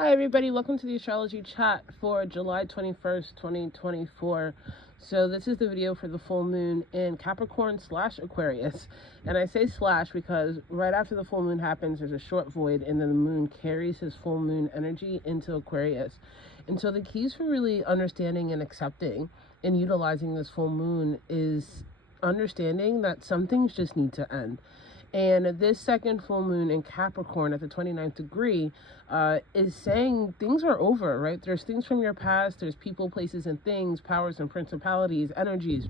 Hi everybody, welcome to the astrology chat for July 21st, 2024. So this is the video for the full moon in Capricorn / Aquarius. And I say slash because right after the full moon happens, there's a short void and then the moon carries his full moon energy into Aquarius. And so the keys for really understanding and accepting and utilizing this full moon is understanding that some things just need to end. And this second full moon in Capricorn at the 29th degree is saying things are over, right? There's things from your past, there's people, places, and things, powers and principalities, energies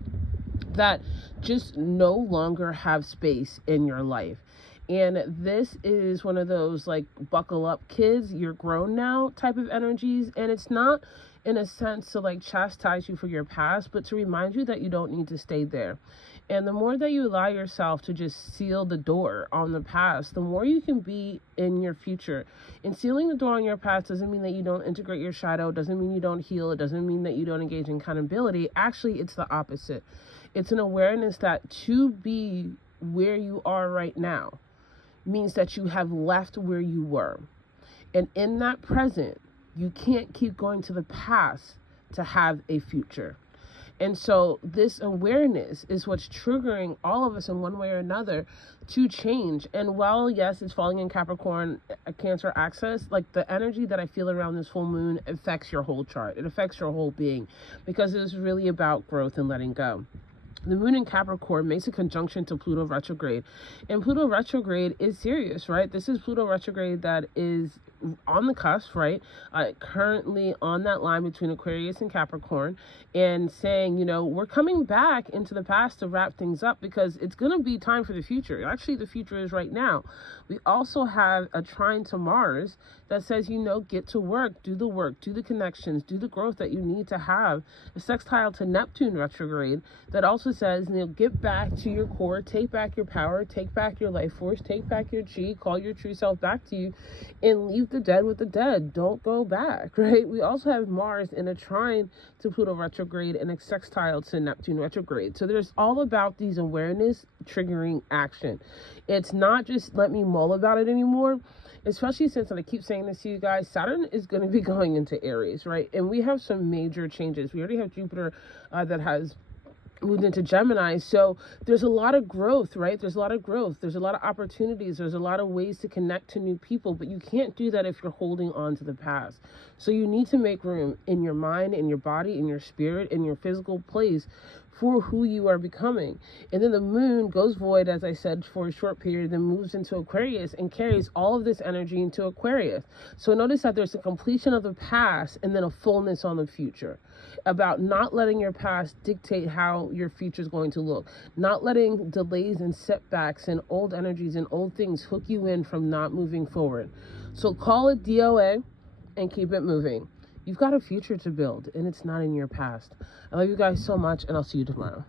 that just no longer have space in your life. And this is one of those like buckle up kids, you're grown now type of energies. And it's not in a sense to like chastise you for your past, but to remind you that you don't need to stay there. And the more that you allow yourself to just seal the door on the past, the more you can be in your future. And sealing the door on your past doesn't mean that you don't integrate your shadow, doesn't mean you don't heal, it doesn't mean that you don't engage in accountability. Actually, it's the opposite. It's an awareness that to be where you are right now means that you have left where you were. And in that present, you can't keep going to the past to have a future. And so this awareness is what's triggering all of us in one way or another to change. And while, yes, it's falling in Capricorn, a Cancer axis, like the energy that I feel around this full moon affects your whole chart. It affects your whole being because it's really about growth and letting go. The moon in Capricorn makes a conjunction to Pluto retrograde. And Pluto retrograde is serious, right? This is Pluto retrograde that is on the cusp, right? Currently on that line between Aquarius and Capricorn, and saying, you know, we're coming back into the past to wrap things up because it's going to be time for the future. Actually, the future is right now. We also have a trine to Mars that says, you know, get to work, do the connections, do the growth that you need to have. A sextile to Neptune retrograde that also says, you know, get back to your core, take back your power, take back your life force, take back your chi, call your true self back to you, and leave the dead with the dead. Don't go back, right? We also have Mars in a trine to Pluto retrograde and a sextile to Neptune retrograde. So there's all about these awareness triggering action. It's not just let me mull about it anymore, especially since, and I keep saying this to you guys, Saturn is going to be going into Aries, right? And we have some major changes. We already have Jupiter that has moved into Gemini. So there's a lot of growth, right? There's a lot of growth. There's a lot of opportunities. There's a lot of ways to connect to new people, but you can't do that if you're holding on to the past. So you need to make room in your mind, in your body, in your spirit, in your physical place for who you are becoming. And then the moon goes void, as I said, for a short period, then moves into Aquarius and carries all of this energy into Aquarius. So notice that there's a completion of the past and then a fullness on the future. About not letting your past dictate how your future is going to look. Not letting delays and setbacks and old energies and old things hook you in from not moving forward. So call it DOA and keep it moving. You've got a future to build, and it's not in your past. I love you guys so much, and I'll see you tomorrow.